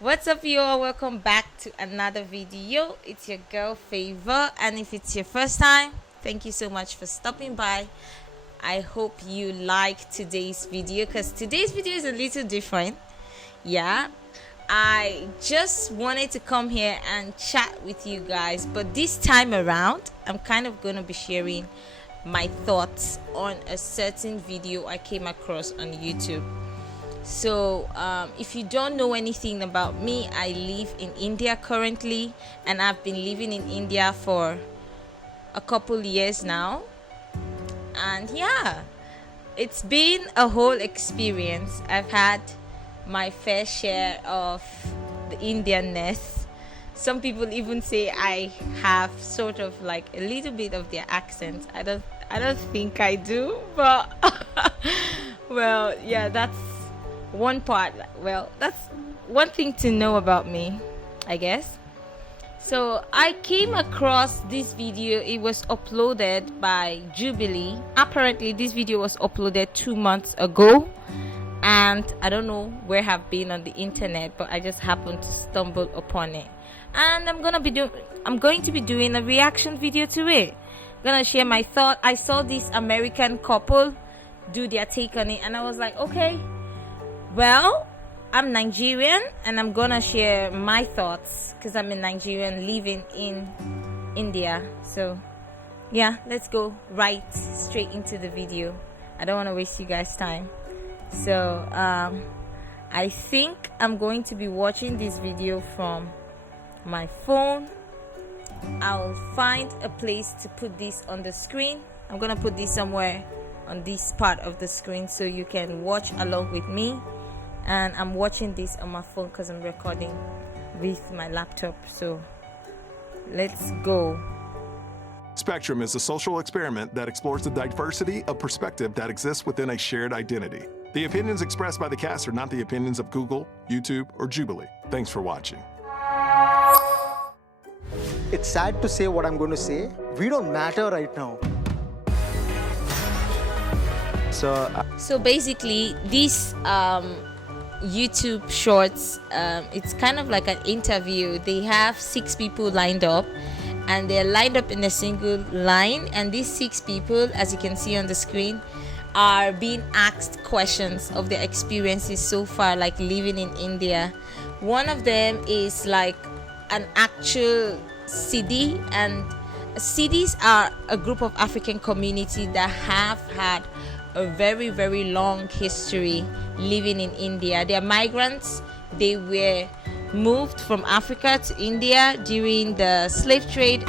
What's up, you all? Welcome back to another video. It's your girl Favor, and if it's your first time, thank you so much for stopping by. I hope you like today's video because today's video is a little different. Yeah, I just wanted to come here and chat with you guys, but this time around, I'm kind of going to be sharing my thoughts on a certain video I came across on YouTube. So if you don't know anything about me, I live in India currently, and I've been living in India for a couple years now. And yeah, it's been a whole experience. I've had my fair share of the Indianness. Some people even say I have sort of like a little bit of their accent. I don't think I do, but well, yeah, that's one part. Well, that's one thing to know about me, I guess. So I came across this video. It was uploaded by Jubilee. Apparently this video was uploaded 2 months ago, and I don't know where I've been on the internet, but I just happened to stumble upon it, and I'm going to be doing a reaction video to it. I'm gonna share my thought. I saw this American couple do their take on it, and I was like, okay, well, I'm Nigerian, and I'm gonna share my thoughts because I'm a Nigerian living in India. So yeah, let's go right straight into the video. I don't want to waste you guys' time. So I think I'm going to be watching this video from my phone. I'll find a place to put this on the screen. I'm gonna put this somewhere on this part of the screen so you can watch along with me. And I'm watching this on my phone because I'm recording with my laptop. So let's go. Spectrum is a social experiment that explores the diversity of perspective that exists within a shared identity. The opinions expressed by the cast are not the opinions of Google, YouTube, or Jubilee. Thanks for watching. It's sad to say what I'm going to say. We don't matter right now. So basically, this YouTube shorts, it's kind of like an interview. They have 6 people lined up, and they're lined up in a single line, and these 6 people, as you can see on the screen, are being asked questions of their experiences so far, like living in India. One of them is like an actual Sidi, and Sidis are a group of African community that have had a very, very long history living in India. They are migrants. They were moved from Africa to India during the slave trade.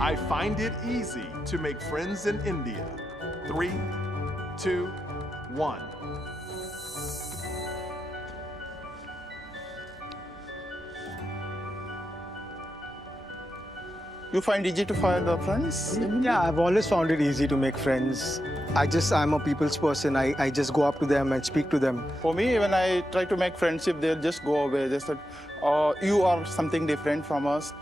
I find it easy to make friends in India. 3, 2, 1. You find easy to find the friends? Yeah, I've always found it easy to make friends. I'm a people's person. I just go up to them and speak to them. For me, when I try to make friendship, they'll just go away. They said, you are something different from us.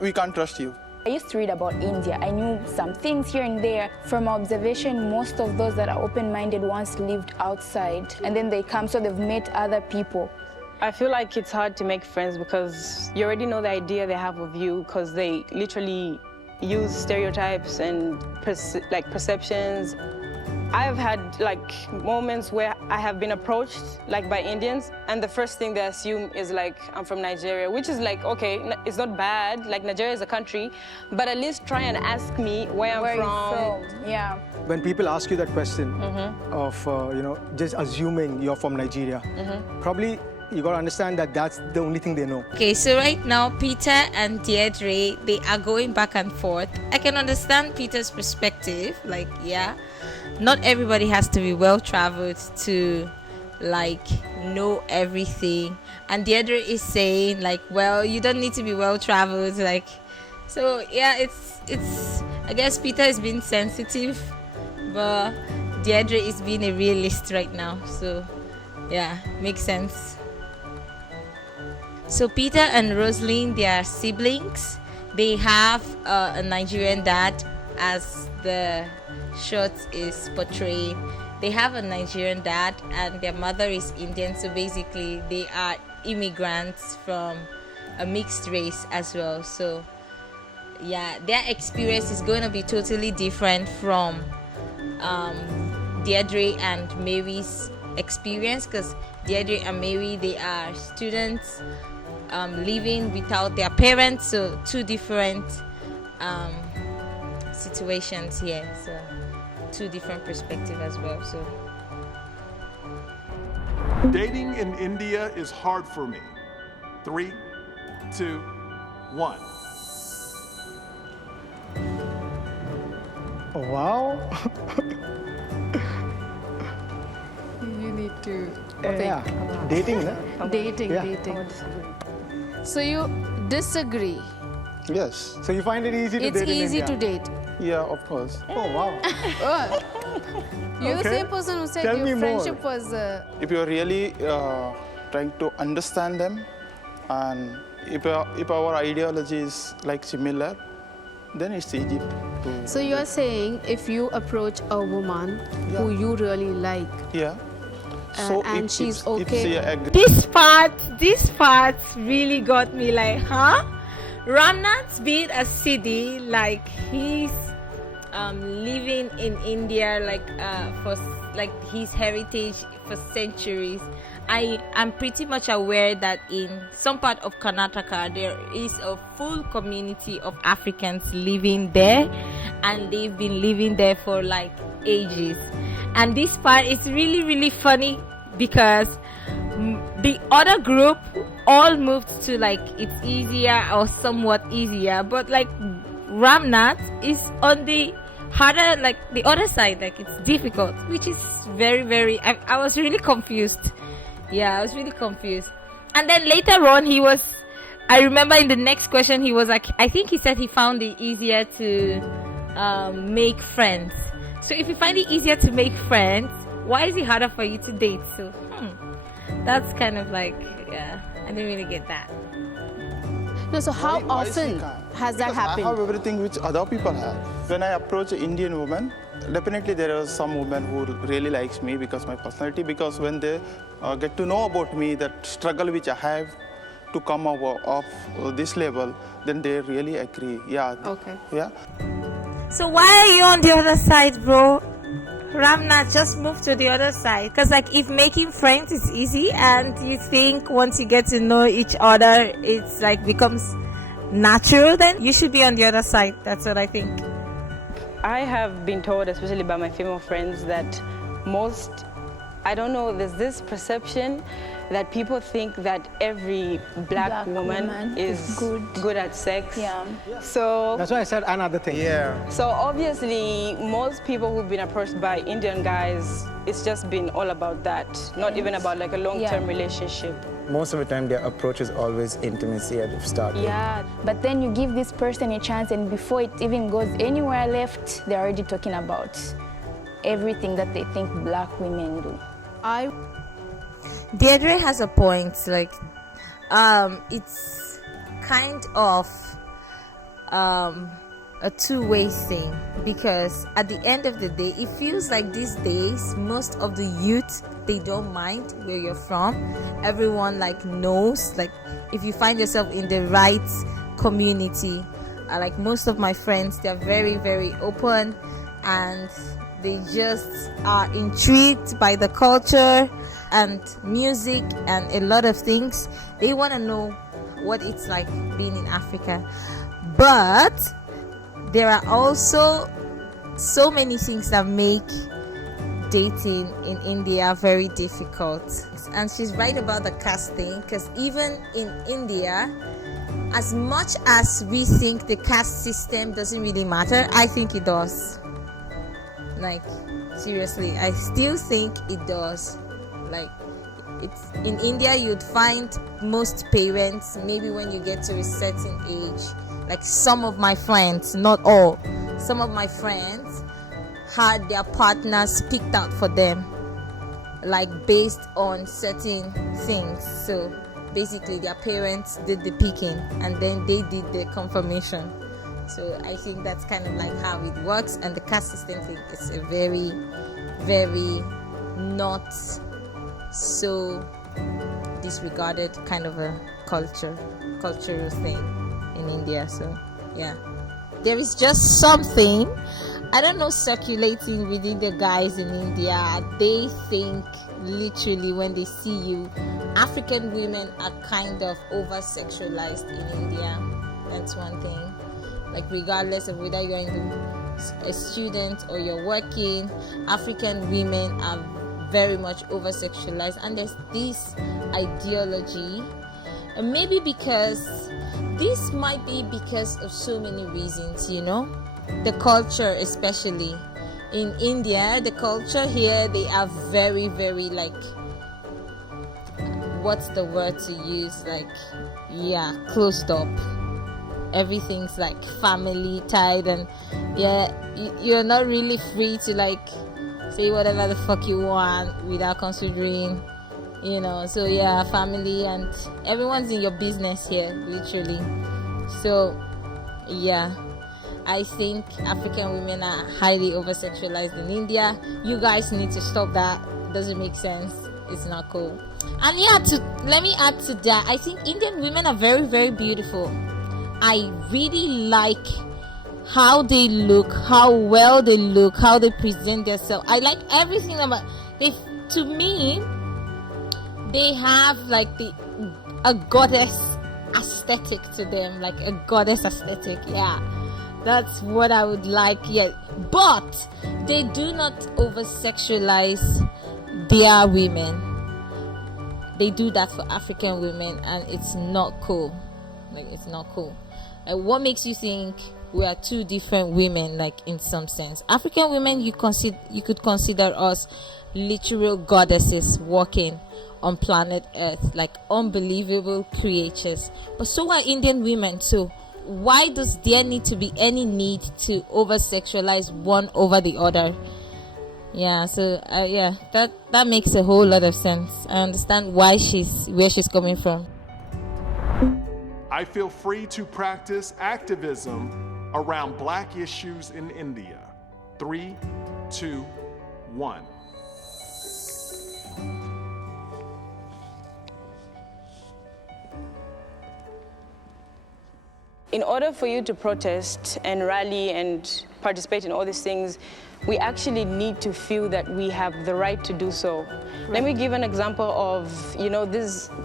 We can't trust you. I used to read about India. I knew some things here and there. From observation, most of those that are open-minded once lived outside, and then they come, so they've met other people. I feel like it's hard to make friends because you already know the idea they have of you, because they literally use stereotypes and perceptions. I've had like moments where I have been approached like by Indians, and the first thing they assume is like I'm from Nigeria, which is like, okay, it's not bad, like Nigeria is a country, but at least try and ask me where I'm from. Yeah. When people ask you that question of, just assuming you're from Nigeria, probably you got to understand that that's the only thing they know. Okay, so right now Peter and Deirdre, they are going back and forth. I can understand Peter's perspective. Like, yeah, not everybody has to be well traveled to like know everything. And Deirdre is saying like, well, you don't need to be well traveled. Like, so yeah, it's I guess Peter is being sensitive, but Deirdre is being a realist right now. So yeah, makes sense. So Peter and Rosaline, they are siblings. They have a Nigerian dad, as the short is portraying. they have a Nigerian dad and their mother is Indian, so basically they are immigrants from a mixed race as well. So yeah, their experience is going to be totally different from Deirdre and Mary's experience, because Deirdre and Mary, they are students living without their parents, so two different situations here, so two different perspectives as well. So Dating in India is hard for me. 3, 2, 1. Oh, wow. You need to Yeah. think Dating, na? about dating. Yeah. Dating. So you disagree? Yes. So you find it easy to It's date in easy India? to date. Yeah, of course. Oh, wow. You're the Okay. same person who said Tell me your more. friendship was. If you're really trying to understand them, and if our ideology is like similar, then it's easy to. So you're saying if you approach a woman who you really like, Yeah. and she's if okay. she agree, this part really got me like, huh? Ramnath's being a Siddhi, like he's living in India, like for like his heritage for centuries. I'm pretty much aware that in some part of Karnataka there is a full community of Africans living there, and they've been living there for like ages. And this part is really funny because the other group all moved to like it's easier or somewhat easier, but like Ramnath is on the harder, like the other side, like it's difficult, which is very I was really confused. Yeah, I was really confused. And then later on I remember in the next question he was like, I think he said he found it easier to make friends. So if you find it easier to make friends, why is it harder for you to date? So that's kind of like, yeah, I didn't really get that. No, so how why she often can't? has that Because I happened? have everything which other people have. When I approach an Indian woman, definitely there are some women who really likes me because my personality. Because when they get to know about me, that struggle which I have to come of this level, then they really agree. Yeah. Okay. Yeah. So why are you on the other side, bro? Ramnath, just move to the other side. Because like if making friends is easy and you think once you get to know each other it's like becomes natural, then you should be on the other side. That's what I think. I have been told, especially by my female friends, that I don't know, there's this perception that people think that every black woman is good at sex. Yeah. So That's why I said another thing. Yeah. So obviously, most people who've been approached by Indian guys, it's just been all about that, not even about like a long-term relationship. Most of the time, their approach is always intimacy at the start. Yeah. But then you give this person a chance, and before it even goes anywhere left, they're already talking about everything that they think black women do. Deirdre has a point. Like, it's kind of a two-way thing, because at the end of the day, it feels like these days most of the youth, they don't mind where you're from. Everyone like knows, like if you find yourself in the right community, like most of my friends, they're very open and they just are intrigued by the culture and music and a lot of things. They want to know what it's like being in Africa. But there are also so many things that make dating in India very difficult. And she's right about the caste thing, because even in India, as much as we think the caste system doesn't really matter, I think it does. Like, seriously, I still think it does. Like, it's in India, you'd find most parents, maybe when you get to a certain age, like some of my friends, not all, some of my friends had their partners picked out for them, like based on certain things. So basically their parents did the picking and then they did the confirmation. So I think that's kind of like how it works. And the caste system thing is a very very not so disregarded kind of a cultural thing in India. So yeah, there is just something, I don't know, circulating within the guys in India. They think literally when they see you, African women are kind of over sexualized in India. That's one thing. Like, regardless of whether you're a student or you're working, African women are very much over sexualized, and there's this ideology, and maybe because this might be because of so many reasons, the culture, especially in India, the culture here, they are very, very, like, what's the word to use, like, yeah, closed up. Everything's like family tied, and yeah, you're not really free to like say whatever the fuck you want without considering, so yeah, family, and everyone's in your business here, literally. So yeah, I think African women are highly over sexualized in India. You guys need to stop that. It doesn't make sense. It's not cool. And yeah, let me add to that, I think Indian women are very, very beautiful. I really like how they look, how well they look, how they present themselves. I like everything about they. To me, they have like a goddess aesthetic to them, like a goddess aesthetic. Yeah, that's what I would like. Yeah, but they do not over sexualize their women. They do that for African women, and it's not cool. Like, it's not cool. Like, what makes you think we are two different women? Like, in some sense, African women, you could consider us literal goddesses walking on planet Earth, like unbelievable creatures. But so are Indian women. So why does there need to be any need to over sexualize one over the other? Yeah, so yeah, that makes a whole lot of sense. I understand where she's coming from. I feel free to practice activism around Black issues in India. 3, 2, 1. In order for you to protest and rally and participate in all these things, we actually need to feel that we have the right to do so. Right. Let me give an example of,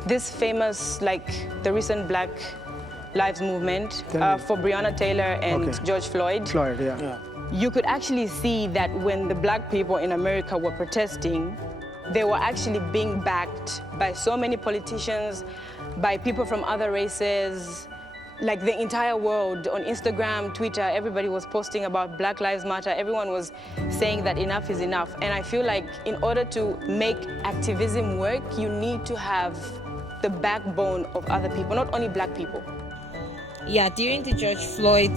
this famous, like the recent Black Lives Movement for Breonna Taylor and George Floyd. Yeah. You could actually see that when the Black people in America were protesting, they were actually being backed by so many politicians, by people from other races, like the entire world. On Instagram, Twitter, everybody was posting about Black Lives Matter. Everyone was saying that enough is enough. And I feel like in order to make activism work, you need to have the backbone of other people, not only Black people. Yeah, during the George Floyd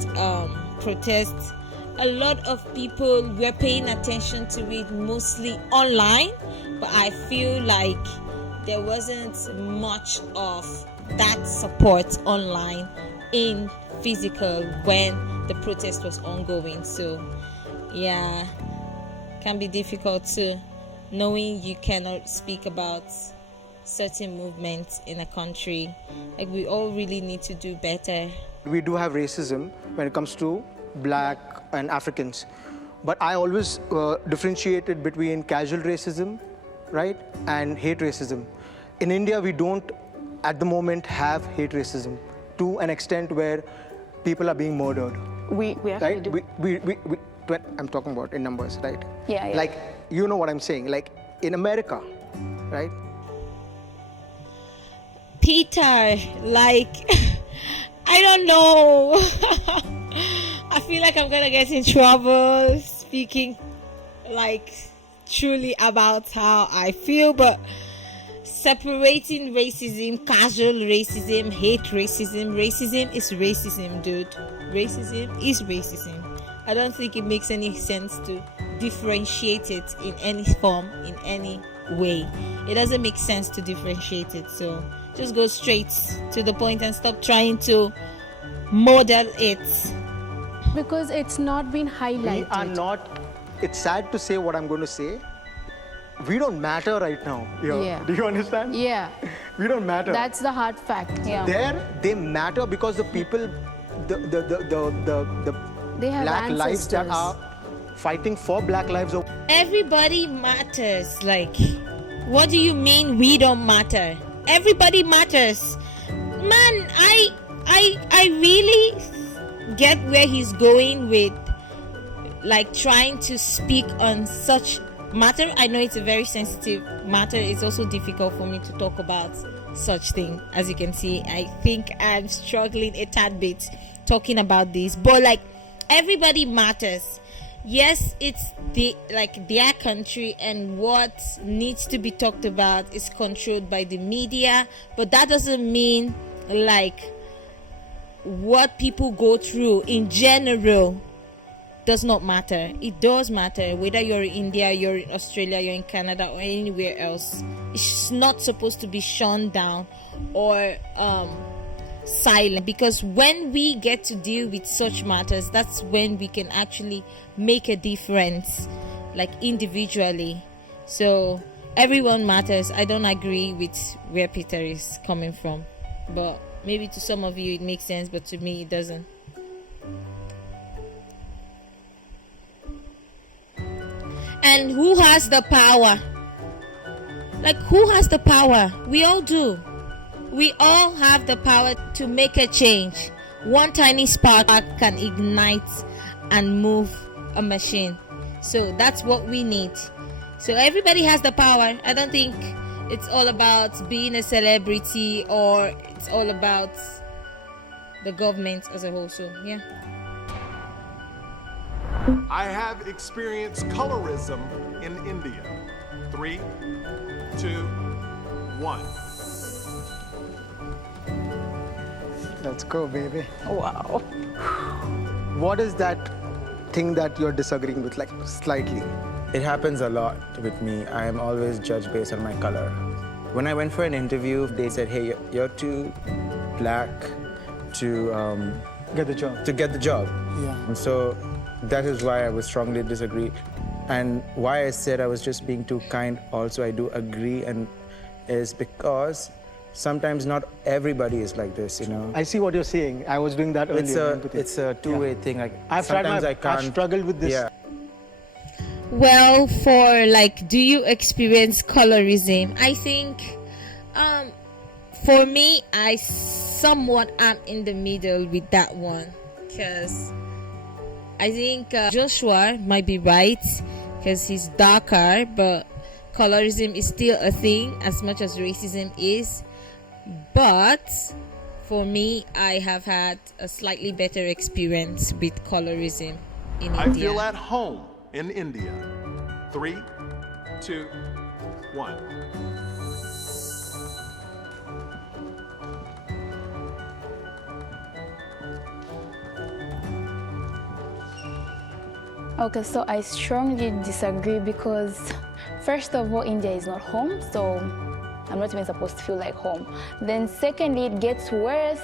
protests, a lot of people were paying attention to it mostly online, but I feel like there wasn't much of that support online in physical when the protest was ongoing. So yeah, can be difficult too, knowing you cannot speak about certain movements in a country. Like, we all really need to do better. We do have racism when it comes to Black and Africans, but I always differentiated between casual racism, right, and hate racism. In India, we don't at the moment have hate racism to an extent where people are being murdered. We actually do. I'm talking about in numbers, right? Yeah. Like, you know what I'm saying? Like, in America, right? Peter, like, I don't know. I feel like I'm gonna get in trouble speaking like truly about how I feel, but separating racism, casual racism, hate racism, racism is racism, dude. Racism is racism. I don't think it makes any sense to differentiate it in any form, in any way. It doesn't make sense to differentiate it. So just go straight to the point and stop trying to model it. Because it's not been highlighted. We are not, it's sad to say what I'm going to say, we don't matter right now. Yeah. Do you understand? Yeah, We don't matter. that's the hard fact. Yeah. There, they matter because the people, the They have black lives that ancestors. are fighting for black lives. Everybody matters. Like, what do you mean we don't matter? Everybody matters. Man, I really get where he's going with, like, trying to speak on such matter. I know it's a very sensitive matter. It's also difficult for me to talk about such thing. As you can see, I think I'm struggling a tad bit talking about this, but like, everybody matters. Yes, it's their country, and what needs to be talked about is controlled by the media, but that doesn't mean like what people go through in general does not matter. It does matter, whether you're in India, you're in Australia, you're in Canada, or anywhere else. It's not supposed to be shunned down or silent, because when we get to deal with such matters, that's when we can actually make a difference, like individually. So everyone matters. I don't agree with where Peter is coming from, but maybe to some of you it makes sense, but to me it doesn't. And who has the power? Like, who has the power? We all do. We all have the power to make a change. One tiny spark can ignite and move a machine. So that's what we need. So everybody has the power. I don't think it's all about being a celebrity, or it's all about the government as a whole. So yeah. I have experienced colorism in India. 3, 2, 1. Let's go, baby. Wow. What is that thing that you're disagreeing with, like slightly? It happens a lot with me. I am always judged based on my color. When I went for an interview, they said, hey, you're too black to Get the job. get the job. Yeah. And so that is why I would strongly disagree. And why I said I was just being too kind, also I do agree, and is because sometimes not everybody is like this, you know. I see what you're saying. I was doing that earlier. It's a two-way thing. Like I've tried sometimes I I've can't. struggled with this. Yeah. Well, for like, do you experience colorism? I think for me, I somewhat am in the middle with that one, because I think Joshua might be right, because he's darker, but colorism is still a thing as much as racism is. But for me, I have had a slightly better experience with colorism in I India. feel at home in India. 3, 2, 1. Okay, so I strongly disagree because, first of all, India is not home, so I'm not even supposed to feel like home. Then secondly, it gets worse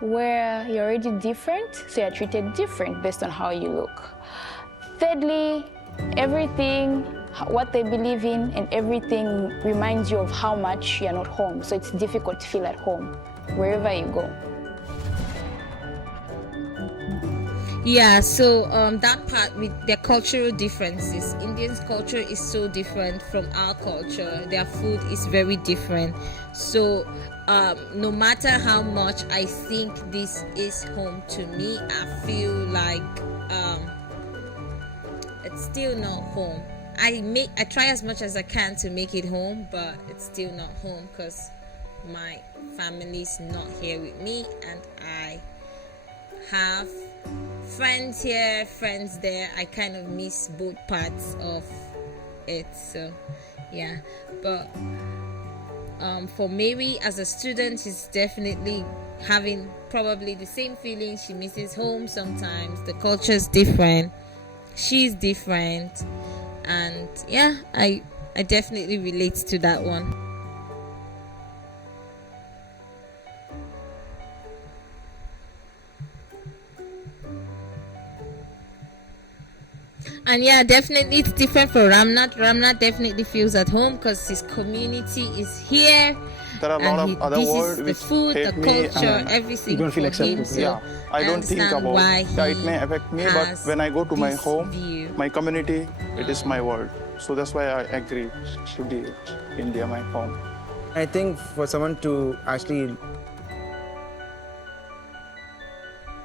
where you're already different, so you're treated different based on how you look. Thirdly, everything, what they believe in and everything reminds you of how much you're not home, so it's difficult to feel at home wherever you go. Yeah, so that part with their cultural differences. Indians' culture is so different from our culture. Their food is very different. So no matter how much I think this is home to me, I feel like it's still not home. I try as much as I can to make it home, but it's still not home because my family's not here with me, and I have friends here, friends there. I kind of miss both parts of it. So yeah, but for Mary as a student, she's definitely having probably the same feeling. She misses home sometimes. The culture is different, she's different, and yeah, I definitely relate to that one. And yeah, definitely it's different for Ramnath. Ramnath definitely feels at home because his community is here. There are a lot of other words the which food, the hate me culture, and everything. don't feel for him, accepted. so yeah, I don't think understand about why it may affect me, but has when I go to my this home, view. my community, it is my world. So that's why I agree to the India, my home. I think for someone to actually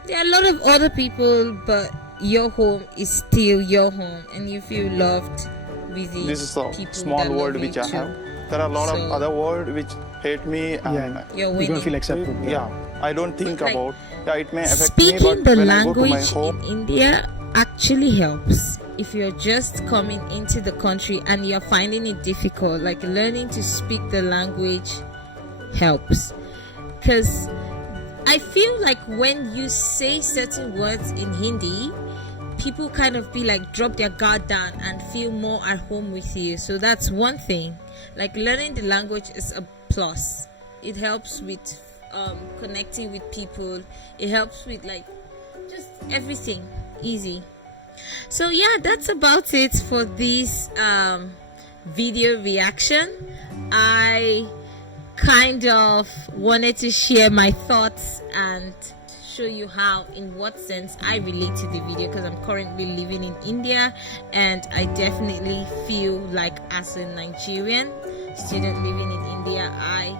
There are a lot of other people, but your home is still your home, and you feel loved within This is a people small that world love which you I too. have. There are a lot of So- other words which hate me and Yeah. You're You winning. don't feel accepted. yeah, I don't think Like, about. Yeah, it may affect me, Speaking but the when I go to my language home, in India actually helps. If you're just coming into the country and you're finding it difficult, like learning to speak the language helps. Because I feel like when you say certain words in Hindi, people kind of be like drop their guard down and feel more at home with you. So that's one thing. Like learning the language is a plus. It helps with connecting with people. It helps with like just everything easy. So yeah, that's about it for this video reaction. I kind of wanted to share my thoughts and show you how, in what sense I relate to the video, because I'm currently living in India and I definitely feel like as a Nigerian student living in India, I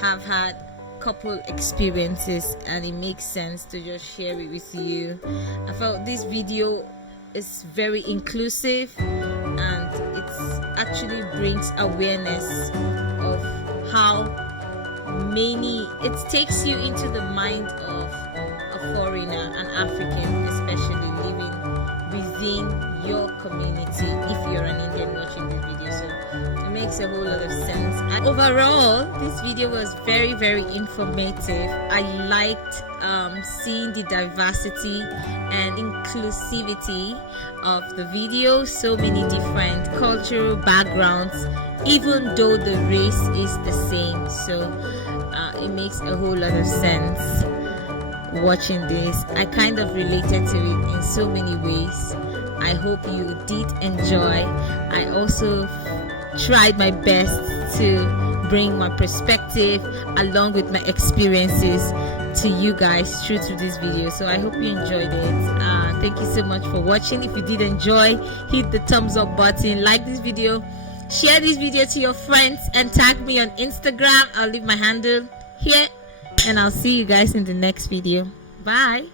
have had couple experiences and it makes sense to just share it with you. I felt this video is very inclusive and it actually brings awareness of how many, it takes you into the mind of a foreigner, an African especially, living within your community if you're an Indian watching this video. So it makes a whole lot of sense. And overall, this video was very, very informative. I liked seeing the diversity and inclusivity of the video. So many different cultural backgrounds, even though the race is the same. So it makes a whole lot of sense watching this. I kind of related to it in so many ways. I hope you did enjoy. I also tried my best to bring my perspective along with my experiences to you guys through to this video. So I hope you enjoyed it. Thank you so much for watching. If you did enjoy, hit the thumbs up button, like this video, share this video to your friends, and tag me on Instagram. I'll leave my handle here, and I'll see you guys in the next video. Bye.